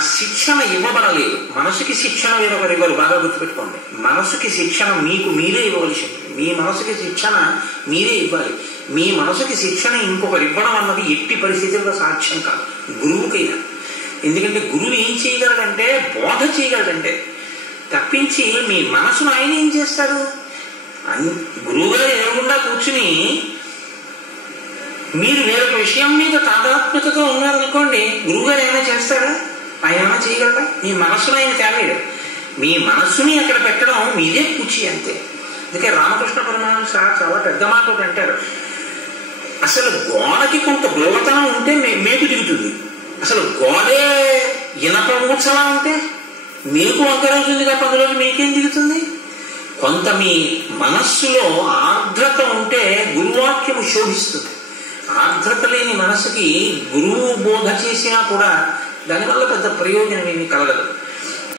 శిక్షణ ఇవ్వబడలేదు. మనసుకి శిక్షణ వేరొకరు ఇవ్వరు. బాగా గుర్తుపెట్టుకోండి. మనసుకి శిక్షణ మీకు మీరే ఇవ్వవలసి ఉంటుంది. మీ మనసుకి శిక్షణ మీరే ఇవ్వాలి. మీ మనసుకి శిక్షణ ఇంకొకరు ఇవ్వడం అన్నది ఎట్టి పరిస్థితుల్లో సాధ్యం కాదు గురువుకైనా. ఎందుకంటే గురువు ఏం చేయగలడంటే బోధ చేయగలడంటే తప్పించి మీ మనసును ఆయన ఏం చేస్తాడు? గురువుగారు ఎదురుగుండా కూర్చుని మీరు వేరొక విషయం మీద తాదాత్మ్యతతో ఉన్నారనుకోండి, గురువుగారు ఏమైనా చేస్తాడా? ఆయన ఏమైనా చేయగలరా? మీ మనస్సును ఆయన తేలేడు. మీ మనస్సుని అక్కడ పెట్టడం మీదే పూచి అంతే. అందుకే రామకృష్ణ పరమహంస చాలా పెద్ద మాట ఒకటి అంటారు. అసలు గోడకి కొంత బోగతనం ఉంటే మేకు దిగుతుంది. అసలు గోడే ఇనప మూర్చలా ఉంటే మీకు వంకరవుతుంది తప్ప అందులో మీకేం దిగుతుంది? కొంత మీ మనస్సులో ఆర్ద్రత ఉంటే గురువాక్యము శోభిస్తుంది. ఆర్ద్రత లేని మనసుకి గురువు బోధ చేసినా కూడా దానివల్ల పెద్ద ప్రయోజనం ఏమీ కలగదు.